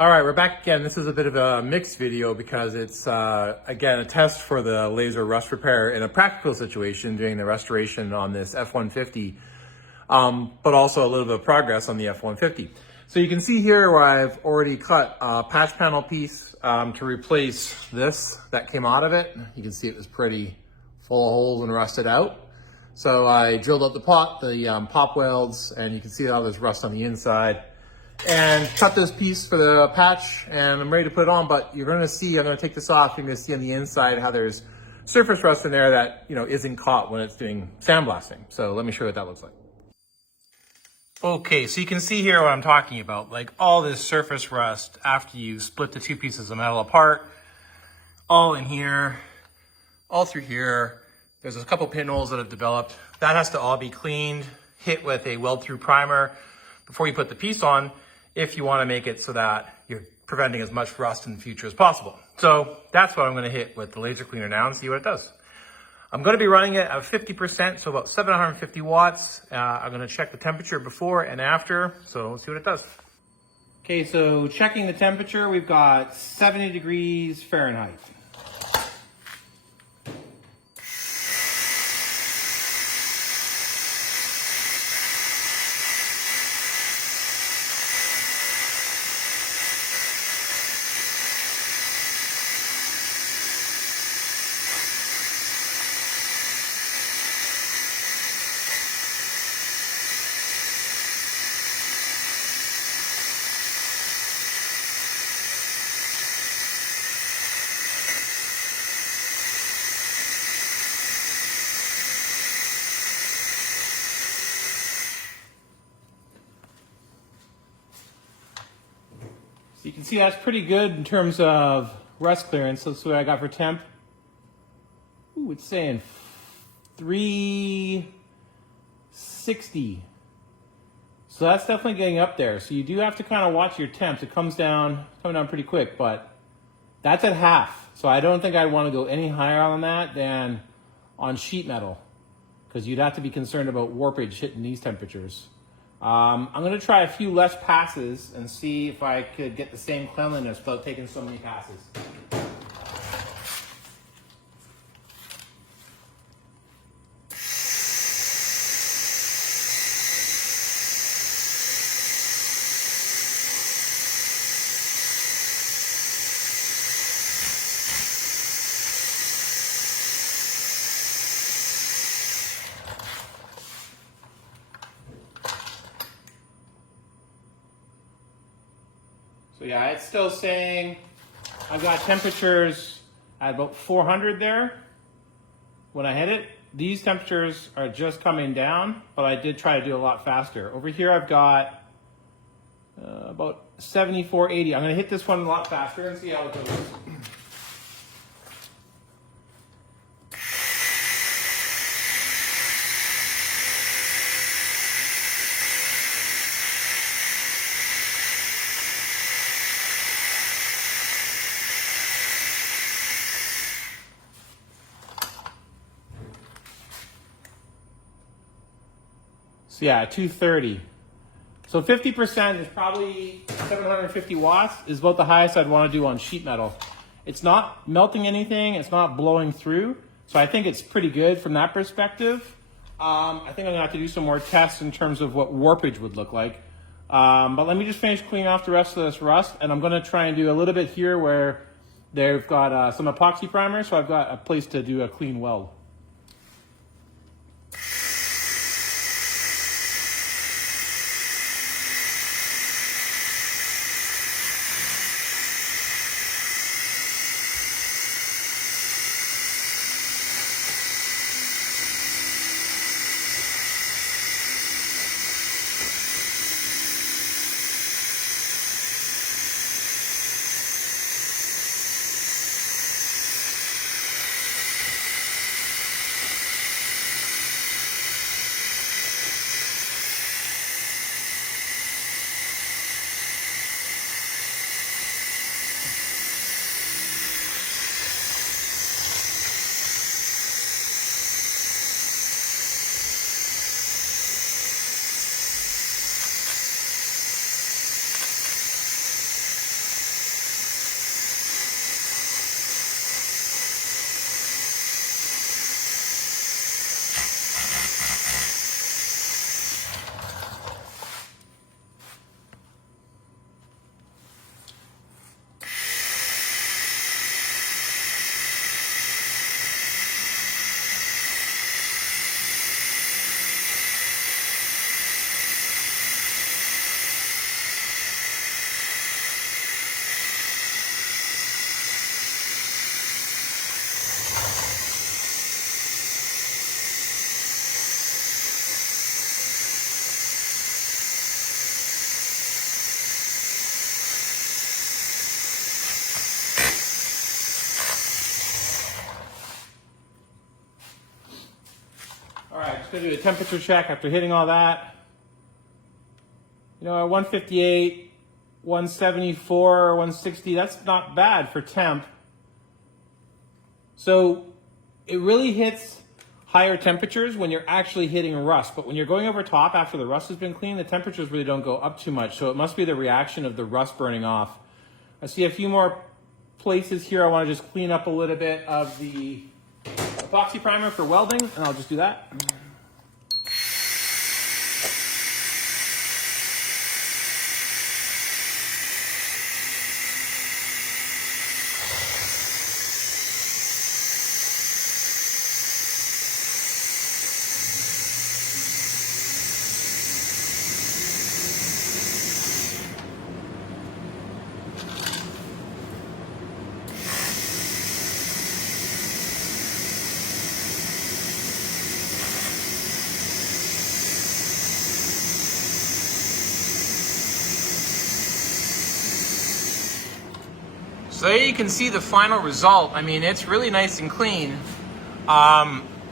All right, we're back again. This is a bit of a mixed video because it's, again, a test for the laser rust repair in a practical situation doing the restoration on this F-150, but also a little bit of progress on the F-150. So you can see here where I've already cut a patch panel piece to replace this that came out of it. You can see it was pretty full of holes and rusted out. So I drilled out the pop welds, and you can see how there's rust on the inside. And cut this piece for the patch, and I'm ready to put it on, but you're gonna see, I'm gonna take this off, you're gonna see on the inside how there's surface rust in there that, isn't caught when it's doing sandblasting. So let me show you what that looks like. Okay, so you can see here what I'm talking about, like all this surface rust after you split the two pieces of metal apart, all in here, all through here. There's a couple pinholes that have developed. That has to all be cleaned, hit with a weld-through primer before you put the piece on, if you want to make it so that you're preventing as much rust in the future as possible. So that's what I'm going to hit with the laser cleaner now and see what it does. I'm going to be running it at 50%, so about 750 watts. I'm going to check the temperature before and after, so let's see what it does. Okay, so checking the temperature, we've got 70 degrees Fahrenheit. So you can see that's pretty good in terms of rust clearance. So that's what I got for temp. Ooh, it's saying 360. So that's definitely getting up there. So you do have to kind of watch your temps. It comes down pretty quick, but that's at half. So I don't think I'd want to go any higher on that than on sheet metal, because you'd have to be concerned about warpage hitting these temperatures. I'm going to try a few less passes and see if I could get the same cleanliness without taking so many passes. So yeah, it's still saying I've got temperatures at about 400 there when I hit it. These temperatures are just coming down, but I did try to do a lot faster. Over here I've got about 74, 80. I'm going to hit this one a lot faster and see how it goes. So yeah, 230. So 50% is probably 750 watts is about the highest I'd want to do on sheet metal. It's not melting anything, it's not blowing through. So I think it's pretty good from that perspective. I think I'm gonna have to do some more tests in terms of what warpage would look like. But let me just finish cleaning off the rest of this rust, and I'm gonna try and do a little bit here where they've got some epoxy primer, so I've got a place to do a clean weld. Gonna do a temperature check after hitting all that. You know, at 158, 174, 160, that's not bad for temp. So it really hits higher temperatures when you're actually hitting rust, but when you're going over top after the rust has been cleaned, the temperatures really don't go up too much. So it must be the reaction of the rust burning off. I see a few more places here I want to just clean up a little bit of the epoxy primer for welding, and I'll just do that. So there you can see the final result. I mean, it's really nice and clean.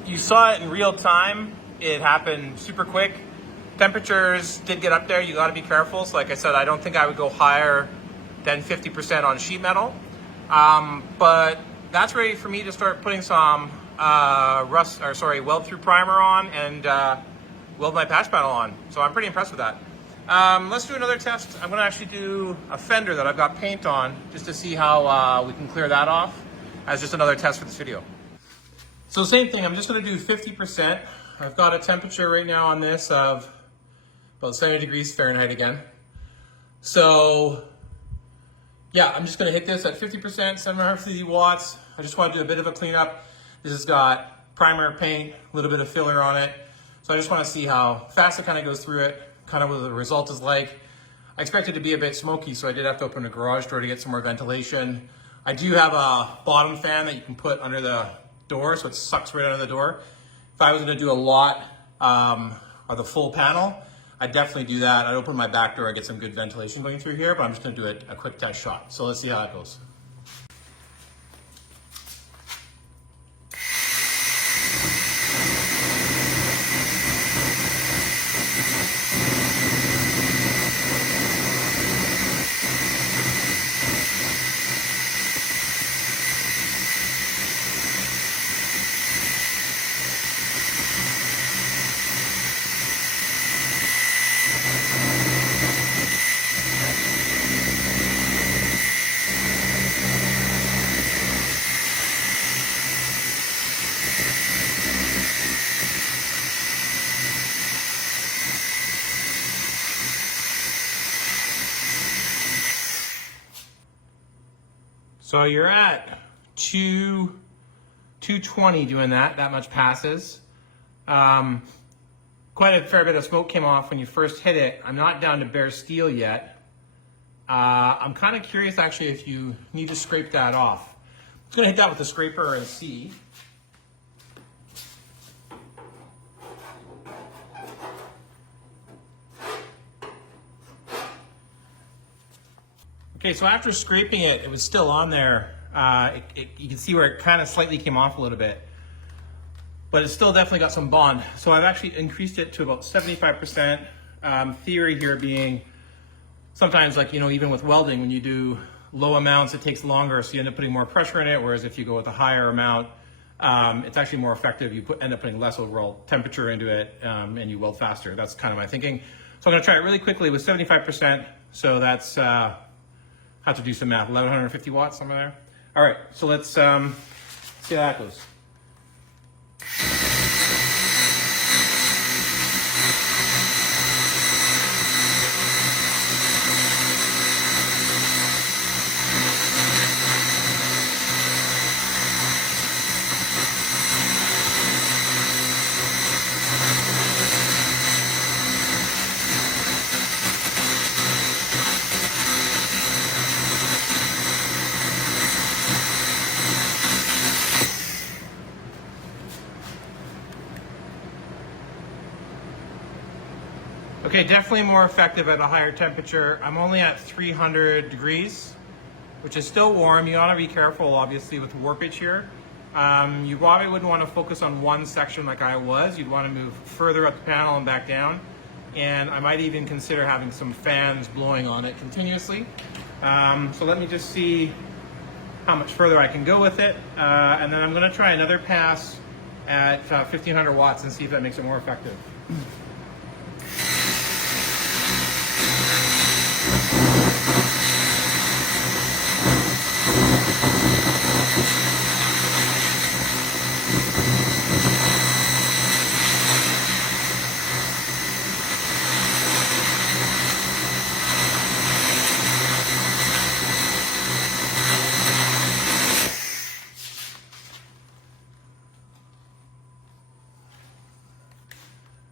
You saw it in real time. It happened super quick. Temperatures did get up there. You gotta be careful. So like I said, I don't think I would go higher than 50% on sheet metal. But that's ready for me to start putting some weld through primer on and weld my patch panel on. So I'm pretty impressed with that. Let's do another test. I'm going to actually do a fender that I've got paint on just to see how we can clear that off as just another test for this video. So same thing, I'm just going to do 50%. I've got a temperature right now on this of about 70 degrees Fahrenheit again. So yeah, I'm just going to hit this at 50%, 750 watts. I just want to do a bit of a cleanup. This has got primer, paint, a little bit of filler on it. So I just want to see how fast it kind of goes through it. Kind of what the result is like. I expect it to be a bit smoky, so I did have to open the garage door to get some more ventilation. I do have a bottom fan that you can put under the door, so it sucks right under the door. If I was going to do a lot or the full panel, I'd definitely do that. I'd open my back door, I'd get some good ventilation going through here, but I'm just going to do a quick test shot. So let's see how it goes. So you're at 220 doing that much passes. Quite a fair bit of smoke came off when you first hit it. I'm not down to bare steel yet. I'm kind of curious actually if you need to scrape that off. I'm gonna hit that with a scraper and see. Okay, so after scraping it, it was still on there. You can see where it kind of slightly came off a little bit, but it's still definitely got some bond. So I've actually increased it to about 75%. Theory here being sometimes, like, you know, even with welding, when you do low amounts, it takes longer, so you end up putting more pressure in it, whereas if you go with a higher amount, it's actually more effective. You end up putting less overall temperature into it, and you weld faster. That's kind of my thinking. So I'm gonna try it really quickly with 75%. So that's, have to do some math, 1150 watts, somewhere there. All right, so let's see how that goes. Okay, definitely more effective at a higher temperature. I'm only at 300 degrees, which is still warm. You ought to be careful, obviously, with warpage here. You probably wouldn't want to focus on one section like I was. You'd want to move further up the panel and back down. And I might even consider having some fans blowing on it continuously. So let me just see how much further I can go with it. And then I'm going to try another pass at 1500 watts and see if that makes it more effective.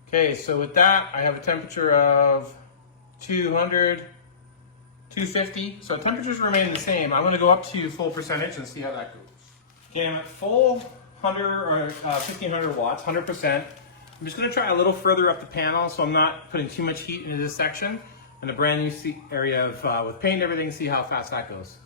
Okay, so with that, I have a temperature of 200, 250. So temperatures remain the same. I'm going to go up to full percentage and see how that goes. Okay, I'm at full 100 or 1500 watts, 100%. I'm just going to try a little further up the panel so I'm not putting too much heat into this section. And a brand new area of, with paint and everything, see how fast that goes.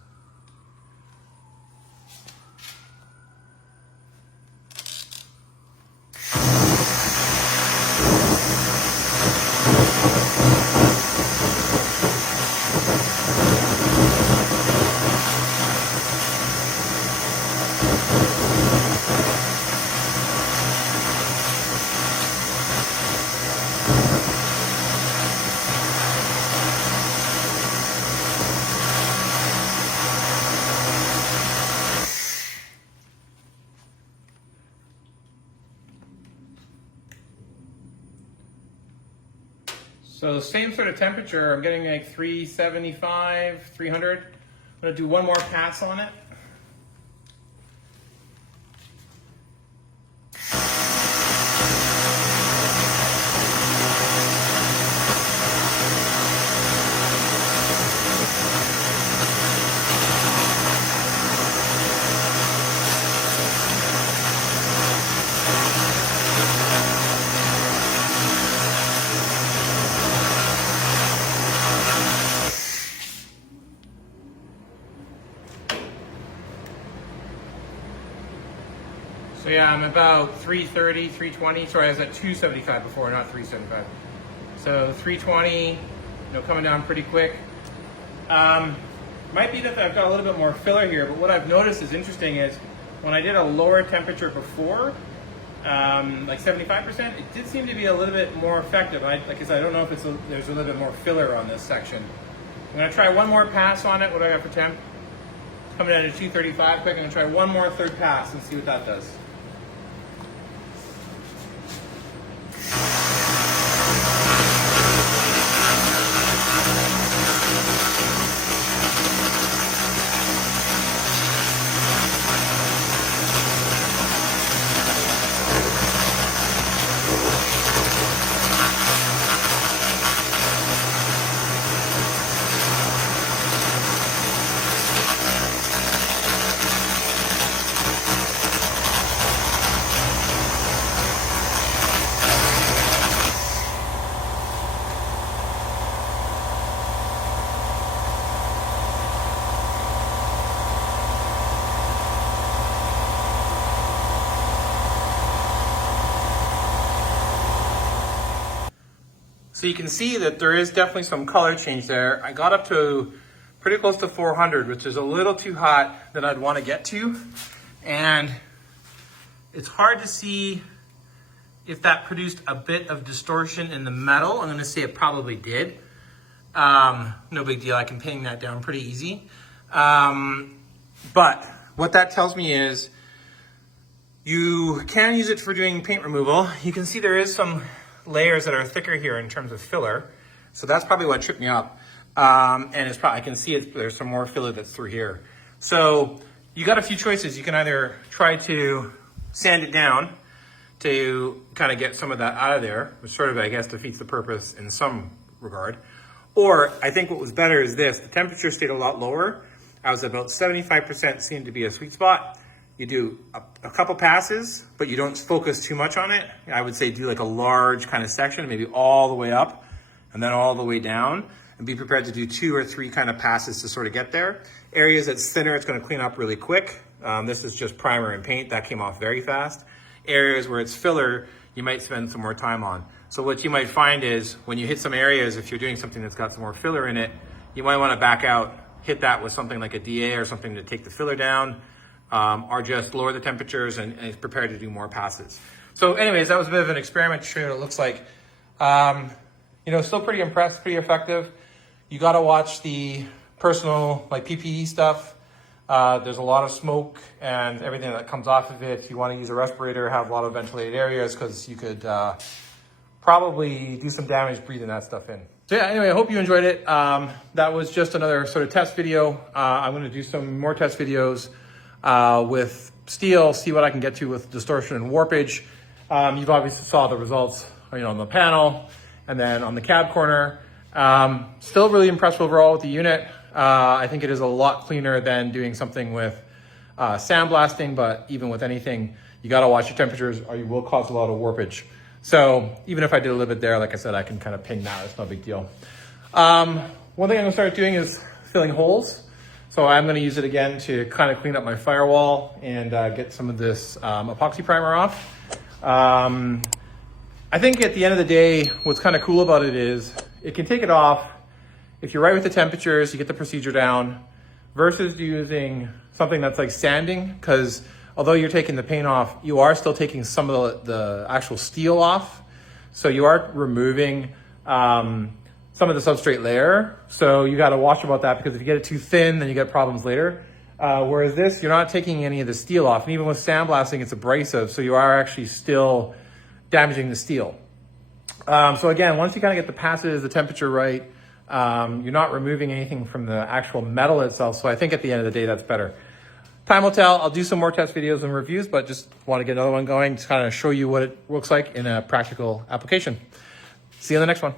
So same sort of temperature, I'm getting like 375, 300. I'm gonna do one more pass on it. So yeah, I'm about 330, 320. Sorry, I was at 275 before, not 375. So 320, coming down pretty quick. Might be that I've got a little bit more filler here, but what I've noticed is interesting is when I did a lower temperature before, like 75%, it did seem to be a little bit more effective. Like I said, I don't know if there's a little bit more filler on this section. I'm gonna try one more pass on it. What do I got for temp? Coming down to 235 quick. I'm gonna try one more third pass and see what that does. So you can see that there is definitely some color change there. I got up to pretty close to 400, which is a little too hot than I'd want to get to. And it's hard to see if that produced a bit of distortion in the metal. I'm going to say it probably did. No big deal. I can ping that down pretty easy. But what that tells me is you can use it for doing paint removal. You can see there is some layers that are thicker here in terms of filler. So that's probably what tripped me up. And it's probably, I can see there's some more filler that's through here. So you got a few choices. You can either try to sand it down to kind of get some of that out of there, which sort of, I guess, defeats the purpose in some regard. Or I think what was better is this. The temperature stayed a lot lower. I was about 75% seemed to be a sweet spot. You do a couple passes, but you don't focus too much on it. I would say do like a large kind of section, maybe all the way up and then all the way down, and be prepared to do 2 or 3 kind of passes to sort of get there. Areas that's thinner, it's gonna clean up really quick. This is just primer and paint. That came off very fast. Areas where it's filler, you might spend some more time on. So what you might find is when you hit some areas, if you're doing something that's got some more filler in it, you might want to back out, hit that with something like a DA or something to take the filler down, or just lower the temperatures and prepare to do more passes. So anyways, that was a bit of an experiment to show you what it looks like. You know, still pretty impressed, pretty effective. You got to watch the personal like PPE stuff. There's a lot of smoke and everything that comes off of it. You want to use a respirator, have a lot of ventilated areas, because you could probably do some damage breathing that stuff in. So yeah, anyway, I hope you enjoyed it. That was just another sort of test video. I'm going to do some more test videos with steel, see what I can get to with distortion and warpage. You've obviously saw the results, you know, on the panel and then on the cab corner. Still really impressed overall with the unit. I think it is a lot cleaner than doing something with sandblasting, but even with anything, you got to watch your temperatures or you will cause a lot of warpage. So even if I did a little bit there, like I said, I can kind of ping that. It's no big deal. One thing I'm going to start doing is filling holes. So I'm going to use it again to kind of clean up my firewall and get some of this epoxy primer off. I think at the end of the day, what's kind of cool about it is it can take it off if you're right with the temperatures, you get the procedure down, versus using something that's like sanding, because although you're taking the paint off, you are still taking some of the actual steel off. So you are removing some of the substrate layer. So you got to watch about that, because if you get it too thin, then you get problems later. Whereas this, you're not taking any of the steel off. And even with sandblasting, it's abrasive. So you are actually still damaging the steel. So again, once you kind of get the passes, the temperature right, you're not removing anything from the actual metal itself. So I think at the end of the day, that's better. Time will tell. I'll do some more test videos and reviews, but just want to get another one going to kind of show you what it looks like in a practical application. See you in the next one.